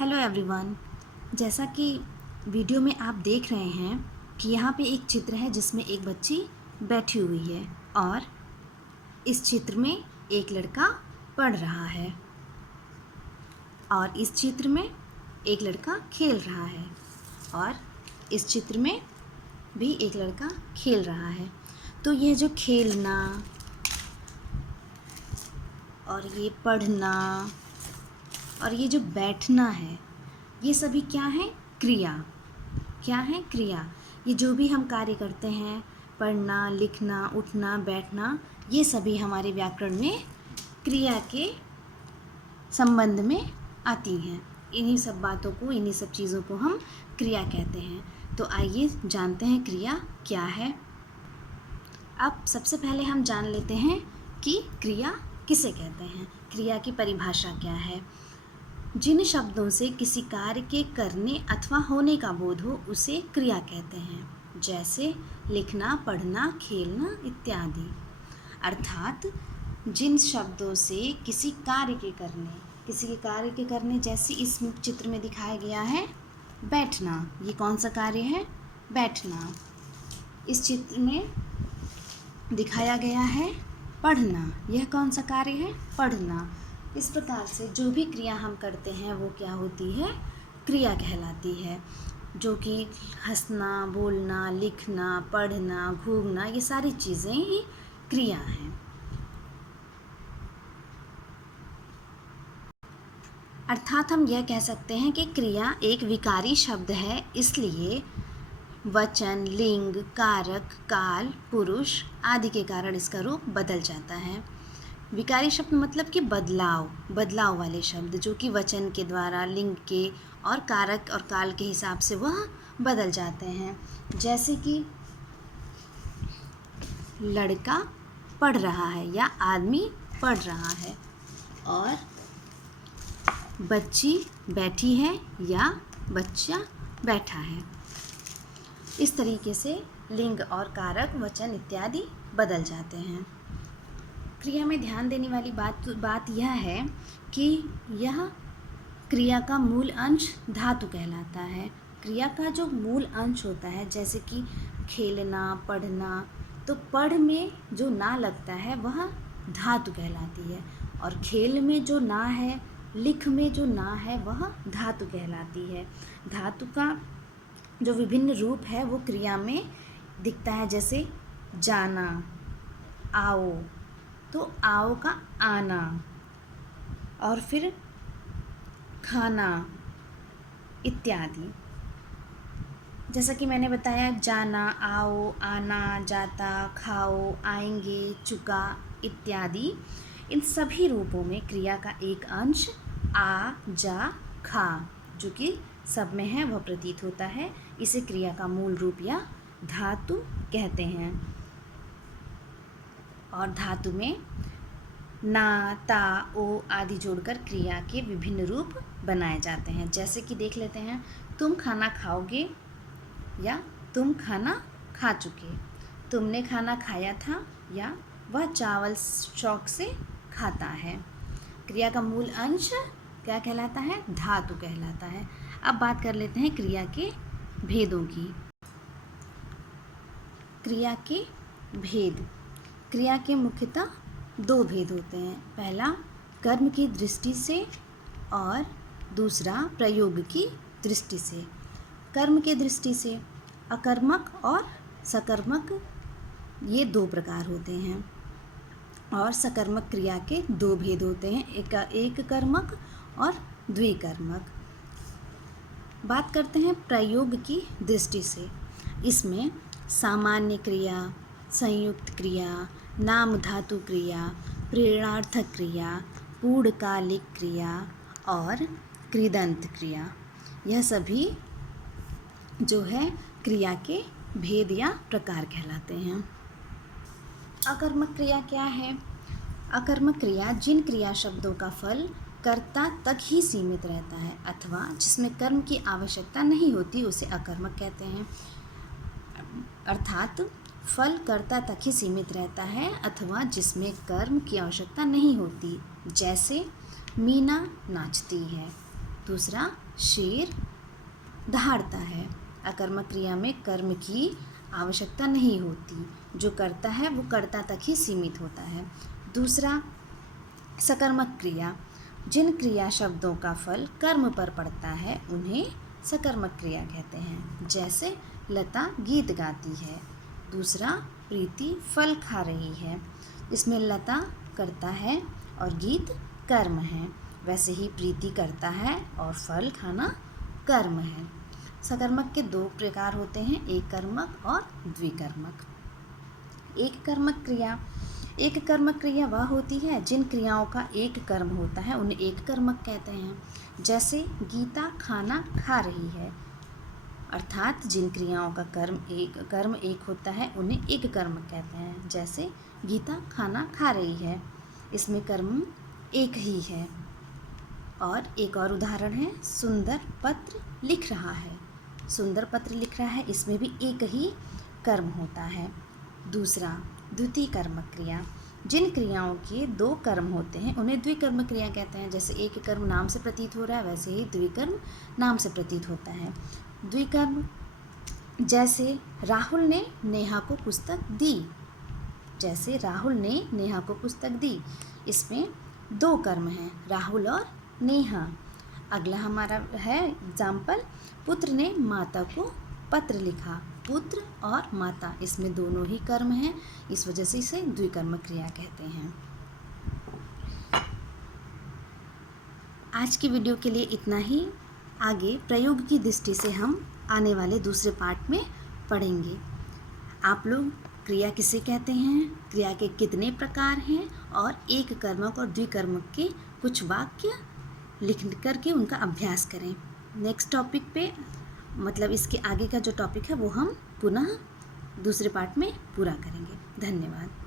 Hello everyone. जैसा कि video में आप देख रहे हैं कि यहाँ पे एक चित्र है जिसमें एक बच्ची बैठी हुई है और इस चित्र में एक लड़का पढ़ रहा है और इस चित्र में एक लड़का खेल रहा है और इस चित्र में भी एक लड़का खेल रहा है। तो ये जो खेलना और ये पढ़ना और ये जो बैठना है, ये सभी क्या है? क्रिया। क्या है? क्रिया। ये जो भी हम कार्य करते हैं, पढ़ना, लिखना, उठना, बैठना, ये सभी हमारे व्याकरण में क्रिया के संबंध में आती हैं। इन्हीं सब बातों को, इन्हीं सब चीज़ों को हम क्रिया कहते हैं। तो आइए जानते हैं क्रिया क्या है। अब सबसे पहले हम जान लेते हैं कि क्रिया किसे कहते हैं। क्रिया की परिभाषा क्या है? जिन शब्दों से किसी कार्य के करने अथवा होने का बोध हो उसे क्रिया कहते हैं, जैसे लिखना, पढ़ना, खेलना इत्यादि। अर्थात जिन शब्दों से किसी कार्य के करने जैसे इस चित्र में दिखाया गया है बैठना, ये कौन सा कार्य है? बैठना। इस चित्र में दिखाया गया है पढ़ना, यह कौन सा कार्य है? पढ़ना। इस प्रकार से जो भी क्रिया हम करते हैं वो क्या होती है? क्रिया कहलाती है, जो कि हंसना, बोलना, लिखना, पढ़ना, घूमना, ये सारी चीज़ें ही क्रिया हैं। अर्थात हम यह कह सकते हैं कि क्रिया एक विकारी शब्द है, इसलिए वचन, लिंग, कारक, काल, पुरुष आदि के कारण इसका रूप बदल जाता है। विकारी शब्द मतलब कि बदलाव वाले शब्द, जो कि वचन के द्वारा, लिंग के और कारक और काल के हिसाब से वह बदल जाते हैं। जैसे कि लड़का पढ़ रहा है या आदमी पढ़ रहा है, और बच्ची बैठी है या बच्चा बैठा है। इस तरीके से लिंग और कारक, वचन इत्यादि बदल जाते हैं। क्रिया में ध्यान देने वाली बात यह है कि यह क्रिया का मूल अंश धातु कहलाता है। क्रिया का जो मूल अंश होता है, जैसे कि खेलना, पढ़ना, तो पढ़ में जो ना लगता है वह धातु कहलाती है, और खेल में जो ना है, लिख में जो ना है, वह धातु कहलाती है। धातु का जो विभिन्न रूप है वो क्रिया में दिखता है, जैसे जाना, आओ, तो आओ का आना, और फिर खाना इत्यादि। जैसा कि मैंने बताया, जाना, आओ, आना, जाता, खाओ, आएंगे, चुका इत्यादि, इन सभी रूपों में क्रिया का एक अंश आ, जा, खा, जो कि सब में है, वह प्रतीत होता है। इसे क्रिया का मूल रूप या धातु कहते हैं। और धातु में ना, ता, ओ आदि जोड़कर क्रिया के विभिन्न रूप बनाए जाते हैं। जैसे कि देख लेते हैं, तुम खाना खाओगे या तुम खाना खा चुके, तुमने खाना खाया था या वह चावल शौक से खाता है। क्रिया का मूल अंश क्या कहलाता है? धातु कहलाता है। अब बात कर लेते हैं क्रिया के भेदों की। क्रिया के भेद। क्रिया के मुख्यतः दो भेद होते हैं। पहला कर्म की दृष्टि से और दूसरा प्रयोग की दृष्टि से। कर्म के दृष्टि से अकर्मक और सकर्मक, ये दो प्रकार होते हैं, और सकर्मक क्रिया के दो भेद होते हैं, एक कर्मक और द्विकर्मक। बात करते हैं प्रयोग की दृष्टि से। इसमें सामान्य क्रिया, संयुक्त क्रिया, नाम धातु क्रिया, प्रेरणार्थक क्रिया, पूर्णकालिक क्रिया और कृदंत क्रिया, यह सभी जो है क्रिया के भेद या प्रकार कहलाते हैं। अकर्मक क्रिया क्या है? अकर्मक क्रिया जिन क्रिया शब्दों का फल कर्ता तक ही सीमित रहता है अथवा जिसमें कर्म की आवश्यकता नहीं होती, उसे अकर्मक कहते हैं। अर्थात फल कर्ता तक ही सीमित रहता है अथवा जिसमें कर्म की आवश्यकता नहीं होती। जैसे मीना नाचती है, दूसरा, शेर दहाड़ता है। अकर्मक क्रिया में कर्म की आवश्यकता नहीं होती, जो करता है वो कर्ता तक ही सीमित होता है। दूसरा, सकर्मक क्रिया, जिन क्रिया शब्दों का फल कर्म पर पड़ता है उन्हें सकर्मक क्रिया कहते हैं। जैसे लता गीत गाती है। दूसरा, प्रीति फल खा रही है। इसमें लता करता है और गीत कर्म है, वैसे ही प्रीति करता है और फल खाना कर्म है। सकर्मक के दो प्रकार होते हैं, एक कर्मक और द्विकर्मक। एक कर्मक क्रिया, एक कर्मक क्रिया वह होती है जिन क्रियाओं का एक कर्म होता है उन्हें एक कर्मक कहते हैं। जैसे गीता खाना खा रही है, अर्थात जिन क्रियाओं का कर्म एक होता है उन्हें एक कर्मक कहते हैं। जैसे गीता खाना खा रही है, इसमें कर्म एक ही है। और एक और उदाहरण है, सुंदर पत्र लिख रहा है। सुंदर पत्र लिख रहा है, इसमें भी एक ही कर्म होता है। दूसरा, द्वितीय कर्मक क्रिया, जिन क्रियाओं के दो कर्म होते हैं उन्हें द्विकर्म क्रिया कहते हैं। जैसे एक कर्म नाम से प्रतीत हो रहा है, वैसे ही द्विकर्म नाम से प्रतीत होता है। द्विकर्म, जैसे राहुल ने नेहा को पुस्तक दी। जैसे राहुल ने नेहा को पुस्तक दी, इसमें दो कर्म हैं, राहुल और नेहा। अगला हमारा है एग्जाम्पल, पुत्र ने माता को पत्र लिखा। पुत्र और माता, इसमें दोनों ही कर्म हैं, इस वजह से इसे द्विकर्म क्रिया कहते हैं। आज की वीडियो के लिए इतना ही। आगे प्रयोग की दृष्टि से हम आने वाले दूसरे पार्ट में पढ़ेंगे। आप लोग क्रिया किसे कहते हैं, क्रिया के कितने प्रकार हैं और एक कर्मक और द्विकर्मक के कुछ वाक्य लिख करके उनका अभ्यास करें। नेक्स्ट टॉपिक पे, मतलब इसके आगे का जो टॉपिक है वो हम पुनः दूसरे पार्ट में पूरा करेंगे। धन्यवाद।